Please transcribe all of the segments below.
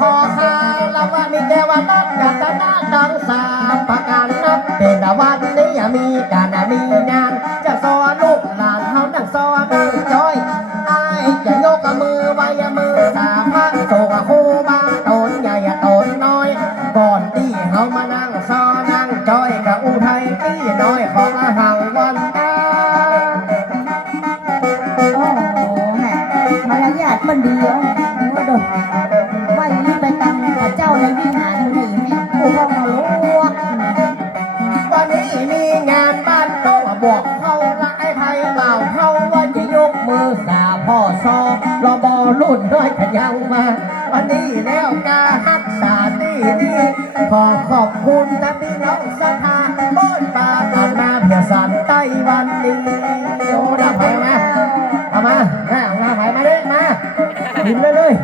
ขอข้าวละวันนี้เทวนักกันตนาดังสามประการนับเป็นวันนี้มีการมีงาน จะสอนลูกหลานเขาดังสอนดังจ้อยไอ้จะยกมือไว้มือสามพันส่งคู่บ้านโตนใหญ่โตนน้อย ก่อนที่เขามานั่งซอนั่งจ้อยกับอุทัยที่น้อยของอาหังวันตาโอ้โหแม่มารยาทมันดีอะ พระเจ้าในวิหารมันนี่แม่ผู้พ่อมาลวกวันนี้มีงานบ้านโต๊ะบอกเขาละไอ้ไทยเปล่าเขาว่าจะยกมือสาพ่อซอรอบอรุ่นน้อยขยังมา วันนี้แล้วกาฮักษาที่นี่ขอขอบคุณท่านพี่น้องสถานบ้านป่ากันมาเพื่อสันไต้วันนี้โอ้ดาไผ่มาเอามาแม่เอามาไผ่มาเด้มากินเลยเลย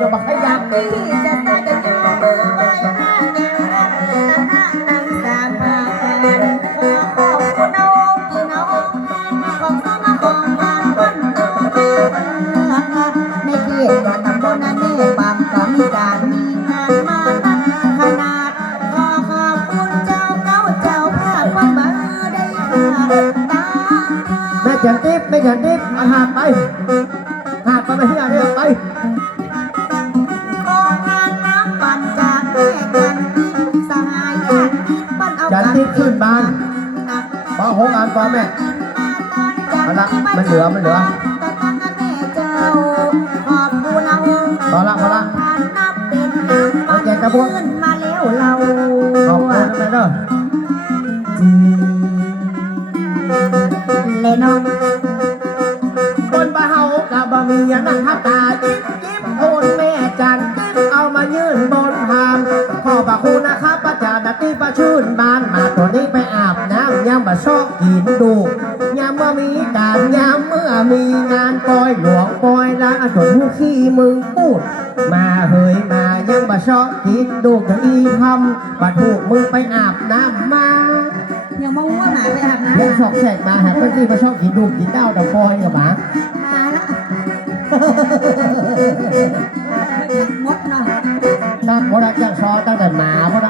เลยบักขยันที่จะตาจะยอมไว้หน้าแนวรักตาหน้านังสามพากันขอขอบคุณเอาพี่น้องของสมาคมงานวันโตในเขตว่าตำบลนั้นนี่บางก็มีการมีงานมาตั้งขนาดขอขอบคุณเจ้าเก้าเจ้าภาควันมาได้ค่ะตาแม่ฉันติ๊บแม่ฉันติ๊บอาหาบไปหาบไปไม่ที่ไหนเดียไป นเอาจันทิพย์ขึ้นบ้านปอหกอันปอแม่เอาละมันเหลือมันเหลือขอบคุณเอาพอละพอละผ่านนับเป็นน้ำเอาแจกกระบวนขึ้นมาแล้วเราขอบคุณนะแม่เด้อเลนองคนบ้าเฮากับบะมีอย่างนั้นทับตาจิ๊บจิ๊บโอนแม่จันจิ๊บเอามายื่นบนหามขอบพระคุณนะครับประจานที่ประชื่ น้ำยามบ่ชอบกินดูยามเมื่อมีการยามเมื่อมีงานปล่อยหลวงปล่อยล้างจนหูขี้มึงพูด มาเฮยมายังบ่ชอบกินดูกับอีทำบัดหูมึงไปอาบน้ำมายังมาว่าหาไปอาบน้ำเรื่องชอกแฉกมาหาเพื่อนที่มาชอบกินดูกินเด้าดับปอยกับหมามาละมดเนาะตั้งพนักยังซอตั้งแต่หมาพนัก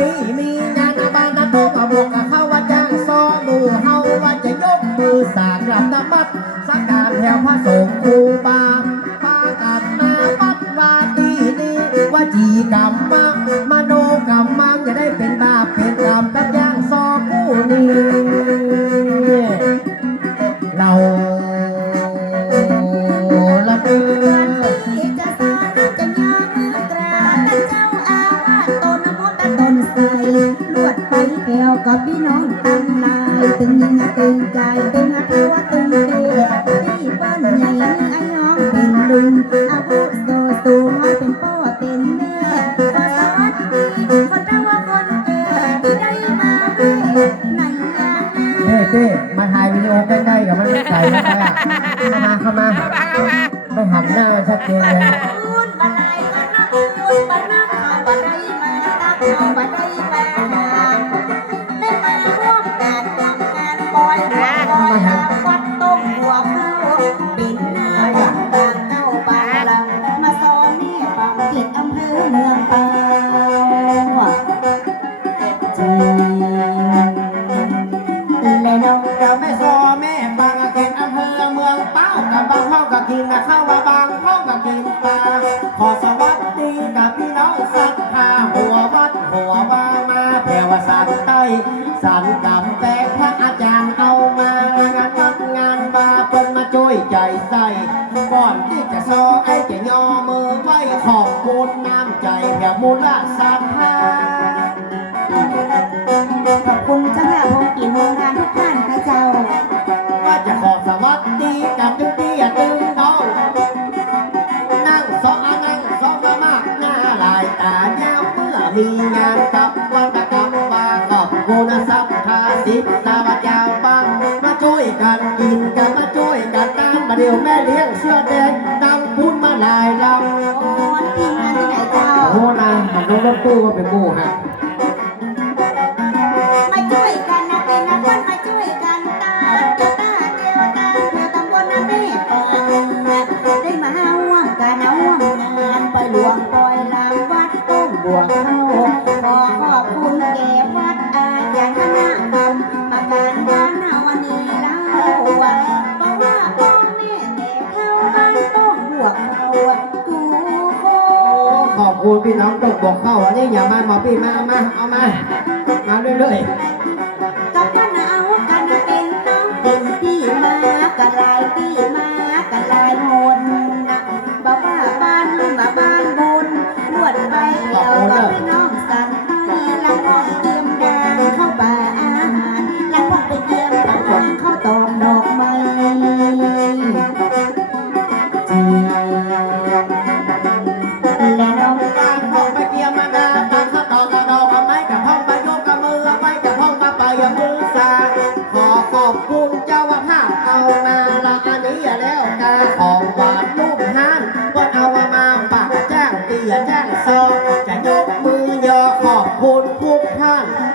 ดีมีงานอาบานนะโตมาบวกกับเข้าว่าจ้างซอหมู่เฮาว่าจะยกมือสากลับตะบัดสักการแถวพระสงฆ์ครูบาปากันนาปัดวาตีนี้ว่าจีกรรมมามโนกรรมมังจะได้เป็นบาปเป็นกรรมตับย่างซอผู้นี้ ใจตึงอะเทวะตึงเดที่เปิ้นใหญ่ไอ้น้องเป็นลุงอาวุโสสูงให้เป็นพ่อเป็นแม่ขอสวัสดีคนเราว่าคนเอ๋ได้มาเว้ในยามหน้าเต้เต้มาถ่ายวิดีโอใกล้ๆกับมันใส่เข้าไปอะเข้ามาเข้ามาไม่หันหน้าชัดเจนเลย ตาบาเจ้าบังมาช่วยกันกินกันมาช่วยกันตามมาเดียวแม่เลี้ยงเสื้อแดงดังพูดมาหลายลำโอ้วันทีมงานที่ไหนเจ้าโอ้นะมันต้องรถตู้ก็เป็นหมู่ฮะ คุณพี่น้องต้องบอกเข้าอันนี้อย่ามาหมอพี่มามาเอามา มาเรื่อยๆ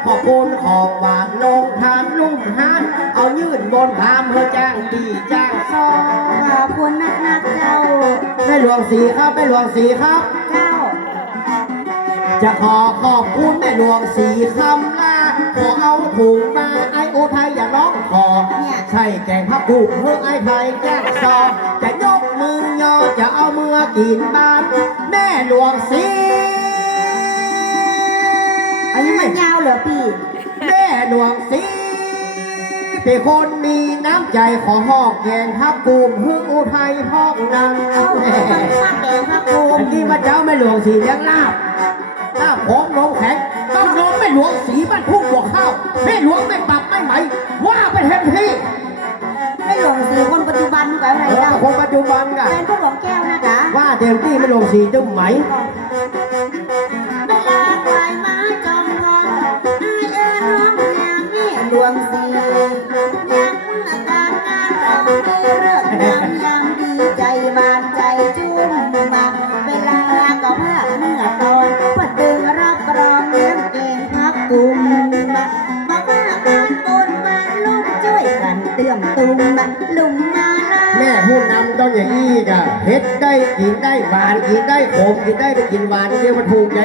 ขอบคุณของหวานลงทานลุ่มฮานเอายื่นบนพามเพื่อแจ้งตีแจ้งซองขอบคุณนักนักๆเจ้าแม่หลวงสีครับแม่หลวงสีครับ เจ้า จะขอขอบคุณแม่หลวงสีคำลาขอเอาถุงมาไอโอไทยอย่าร้องขอเนี่ยใช่แกงพับผูกเพื่อไอไทยแจ้งซอจะยกมือยอจะเอามือกินบาน แม่หลวงสีอั นนี้มันยาวเหรอพี่แม่หลวงสีเป็นคนมีน้ำใจขอหอกแกงพับปูมเพื่ออุทัยห้องนั้นเอาแม่ภาพแดงภาพโกมอันนี้มาเจ้าแม่หลวงสีเลี้ยงลาบลาบผมนมแข็งต้องนมแม่หลวงสีบ้านทุ่งบวกข้าวแม่หลวงไม่ปรับไม่ไหมว่าไปเต็มที่ไม่หลงสีคนปัจจุบันกับอะไรเออเจ้าคนปัจจุบันกันแฟนพวกหลวงแก้วนะคะว่าเต็มที่แม่หลวงสีจุ้มไหมเวลาคว ตุ่มมาลุงมาลาแม่ผู้นำต้องอย่างนี้กะเฮ็ดได้กินได้หวานกินได้ขมกินได้ไปกินหวานเดียวมันถูกใจ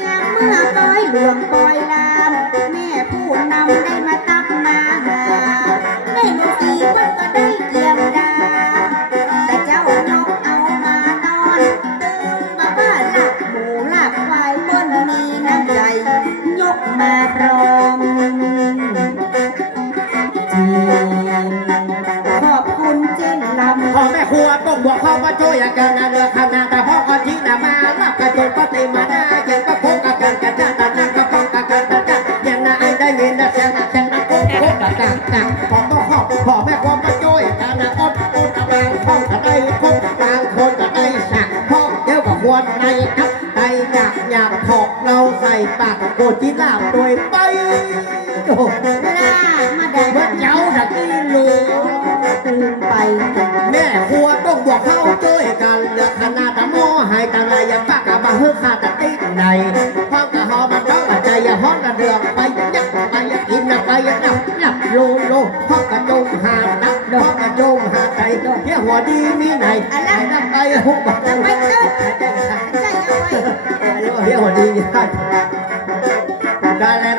ยามเมื่อปอยหลวงปอยลามแม่ผู้นำได้มาตักมาหาแม่ลูกสีมันก็ได้เกี่ยวดาแต่เจ้านกเอามานอนตึงมาบ้านหลับหมูหลับควายเปิ้นมีน้ำใจ ยกมาพร้อม โคกกันกันกันพ่อต้องขอบขอแม่ความมาช่วยกันนะอดอดบางห้องก็ได้คงบางคนก็ได้สักห้องเดียวก็ควรในครับในอยากอยากถอกเราใส่ปากโกจิลาบโดยไปโอ้ลามาได้เมื่อเจ้าดักนี่เลย ตื่นไป แม่ครัวต้องบอกเข้าช่วยกันเลือกขนาดตะโมให้ตะไรอย่าปากกะบะเฮือขาดตะติดในห้องกะหอมันเจ้าใจอย่าห้องกะเดือกไปยักไปยักกินนะไปยักนับนับโลโลห้องกะจงหานับห้องกะจงหาใจเฮียหัวดีนี่ไหนอะไรนับไปหุบบักทำไมเต้นใจเอาไว้เฮียหัวดีนี่ได้ได้แล้ว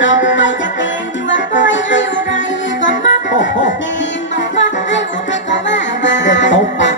เด็กตบป